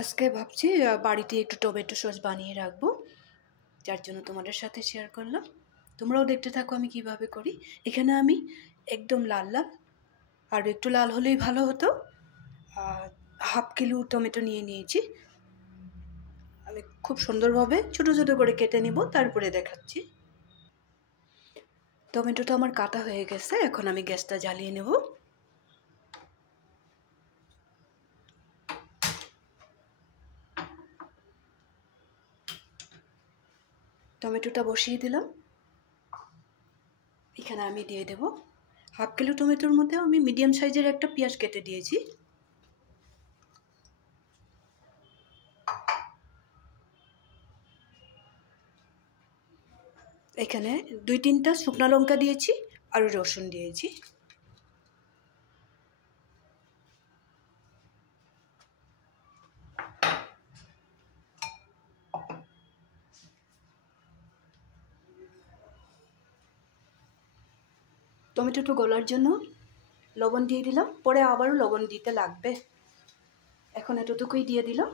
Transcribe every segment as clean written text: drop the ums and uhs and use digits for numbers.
আজকে ভাবছি বাড়িতে একটু টমেটো সস বানিয়ে রাখবো, যার জন্য তোমাদের সাথে শেয়ার করলাম। তোমরাও দেখতে থাকো আমি কিভাবে করি। এখানে আমি একদম লাল লাল, আর একটু লাল হলেই ভালো হতো, 1/2 কিলো টমেটো নিয়ে নিয়েছি। আমি খুব সুন্দরভাবে ছোটো ছোটো করে কেটে নিব, তারপরে দেখাচ্ছি। টমেটোটা আমার কাটা হয়ে গেছে, এখন আমি গ্যাসটা জ্বালিয়ে নেব। টমেটোটা বসিয়ে দিলাম। এখানে আমি দিয়ে দেব 1/2 কিলো টমেটোর মধ্যে আমি মিডিয়াম সাইজের একটা পেঁয়াজ কেটে দিয়েছি। এখানে 2-3টা শুকনো লঙ্কা দিয়েছি আর রসুন দিয়েছি। টমেটোটা গলার জন্য লবণ দিয়ে দিলাম, পরে আবারও লবণ দিতে লাগবে। এখন এতটুকুই দিয়ে দিলাম।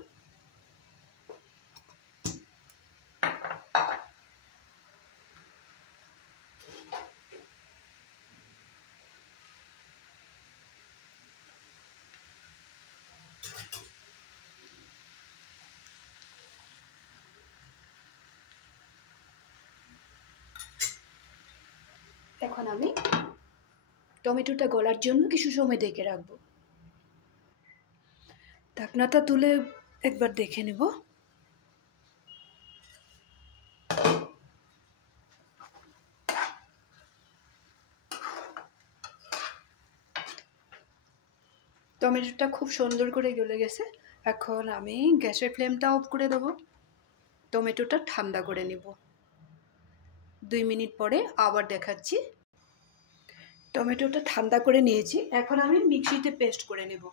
এখন আমি টমেটোটা গলার জন্য কিছু সময় ঢেকে রাখবো। ঢাকনাটা তুলে একবার দেখে নেব। টমেটোটা খুব সুন্দর করে গলে গেছে। এখন আমি গ্যাসের ফ্লেমটা অফ করে দেবো, টমেটোটা ঠান্ডা করে নেব। 2 মিনিট পরে আবার দেখাচ্ছি। টমেটোটা ঠান্ডা করে নিয়েছি, এখন আমি মিক্সিতে পেস্ট করে নেব।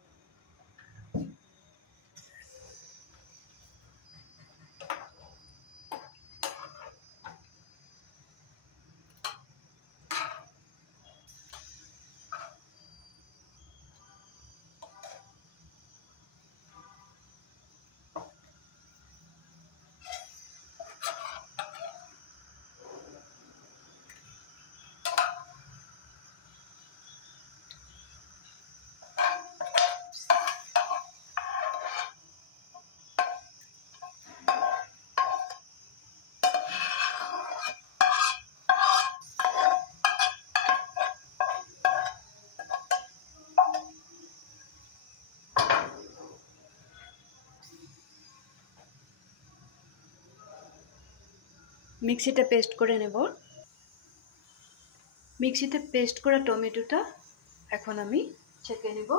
মিক্সিতে পেস্ট করে নেব। মিক্সিতে পেস্ট করা টমেটোটা এখন আমি ছেঁকে নেব।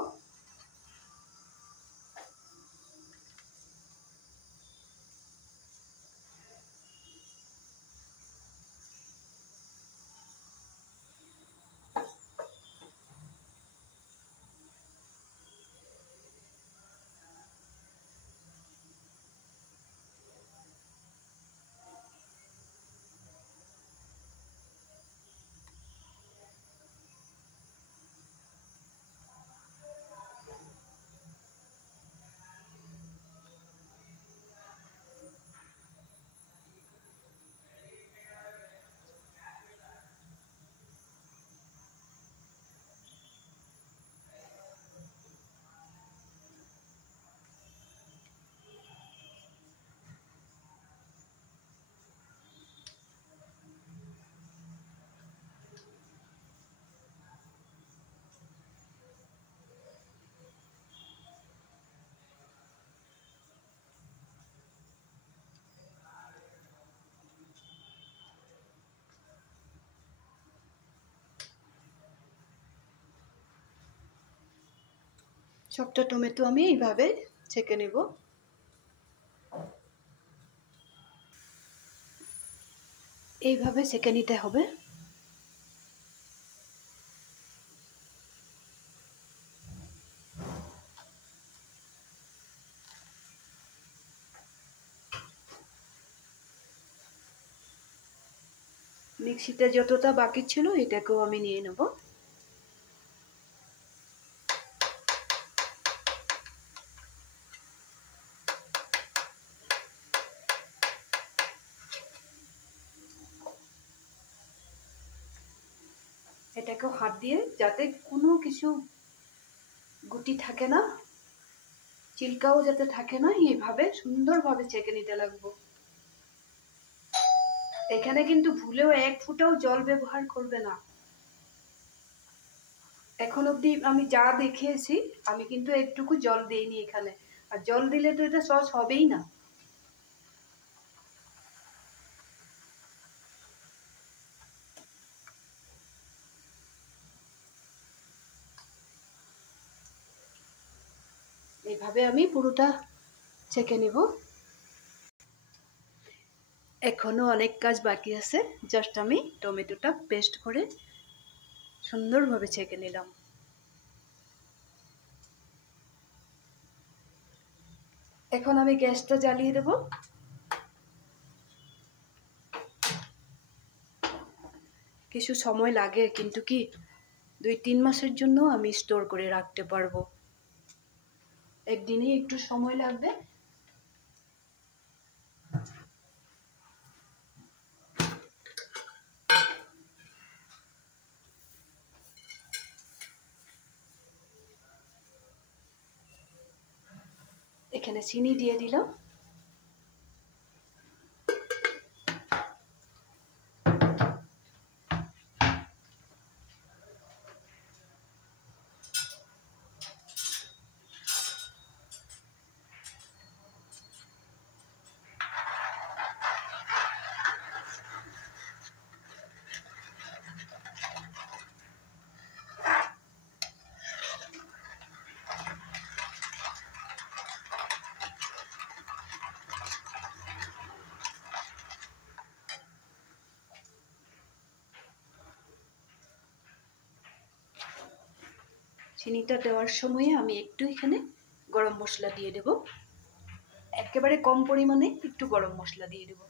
সবটা টমেটো আমি এইভাবে ছেঁকে নেব। এইভাবে ছেঁকে নিতে হবে। মিক্সিতে যতটা বাকি ছিল এটাকেও আমি নিয়ে নেব। এটাকেও হাত দিয়ে যাতে কোনো কিছু গুটি থাকে না, চিল্কাও যাতে থাকে না, এইভাবে সুন্দরভাবে ছেঁকে নিতে লাগবো। এখানে কিন্তু ভুলেও এক ফোঁটাও জল ব্যবহার করবে না। এখন অবধি আমি যা দেখিয়েছি আমি কিন্তু একটুকু জল দেইনি এখানে, আর জল দিলে তো এটা সস হবেই না। এইভাবে আমি পুরোটা ছেঁকে নিব। এখনো অনেক কাজ বাকি আছে, জাস্ট আমি টমেটোটা পেস্ট করে সুন্দরভাবে ছেঁকে নিলাম। এখন আমি গ্যাসটা জ্বালিয়ে দেব। কিছু সময় লাগে, কিন্তু কি 2-3 মাসের জন্য আমি স্টোর করে রাখতে পারবো। একদিনই একটু সময় লাগবে। এখানে চিনি দিয়ে দিলাম। চিনিটা দেওয়ার সময় আমি একটু এখানে গরম মশলা দিয়ে দেব, একেবারে কম পরিমাণে একটু গরম মশলা দিয়ে দেব।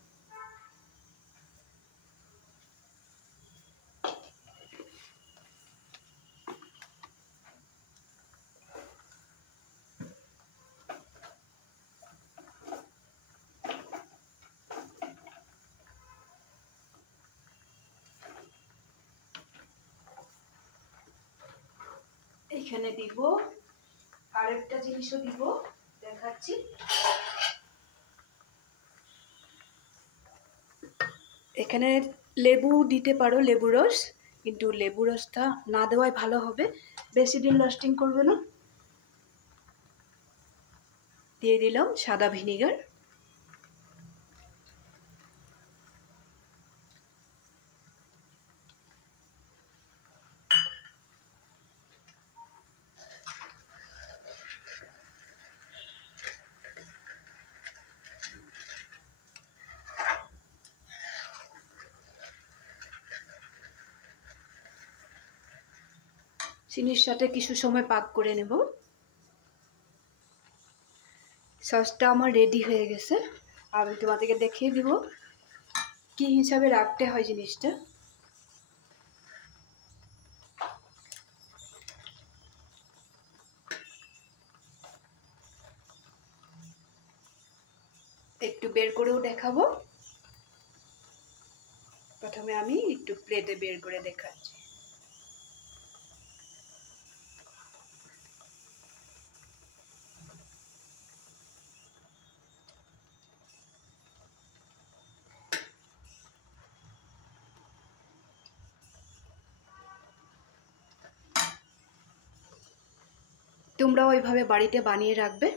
এখানে দিব আরেকটা জিনিসও দিব, দেখাচ্ছি। এখানে লেবু দিতে পারো, লেবু রস, কিন্তু লেবু রসটা না দেওয়াই ভালো হবে, বেশি দিন লাস্টিং করবে না। দিয়ে দিলাম সাদা ভিনিগার। চিনির সাথে কিছু সময় পাক করে নেব। সসটা আমার রেডি হয়ে গেছে, আমি তোমাদেরকে দেখিয়ে দিব কি হিসাবে রাখতে হয় জিনিসটা। একটু বের করেও দেখাবো। প্রথমে আমি একটু প্লেটে বের করে দেখাচ্ছি। তোমরাও ওইভাবে বাড়িতে বানিয়ে রাখবে।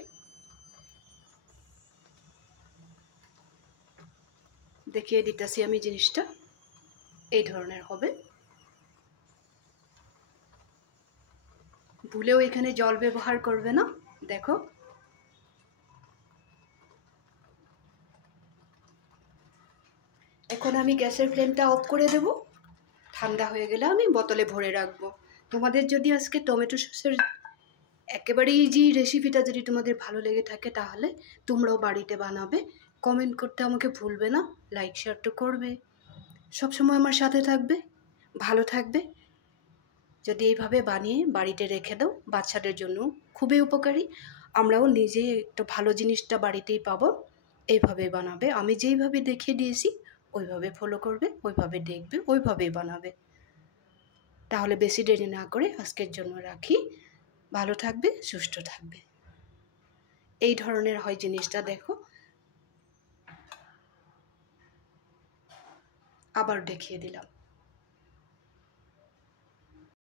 দেখিয়ে দিতেছি আমি জিনিসটা, এই ধরনের হবে। ভুলেও এখানে জল ব্যবহার করবে না, দেখো। এখন আমি গ্যাসের ফ্লেমটা অফ করে দেব। ঠান্ডা হয়ে গেলে আমি বোতলে ভরে রাখবো। তোমাদের যদি আজকে টমেটো সসের একেবারে ইজি রেসিপিটা যদি তোমাদের ভালো লেগে থাকে, তাহলে তোমরাও বাড়িতে বানাবে। কমেন্ট করতে আমাকে ভুলবে না, লাইক শেয়ার তো করবে। সবসময় আমার সাথে থাকবে, ভালো থাকবে। যদি এইভাবে বানিয়ে বাড়িতে রেখে দাও, বাচ্চাদের জন্য খুবই উপকারী। আমরাও নিজে একটু ভালো জিনিসটা বাড়িতেই পাবো। এইভাবে বানাবে, আমি যেইভাবে দেখিয়ে দিয়েছি ওইভাবে ফলো করবে, ওইভাবে দেখবে, ওইভাবেই বানাবে। তাহলে বেশি দেরি না করে আজকের জন্য রাখি। ভালো থাকবে, সুস্থ থাকবে। এই ধরনের হয় জিনিসটা, দেখো আবার দেখিয়ে দিলাম।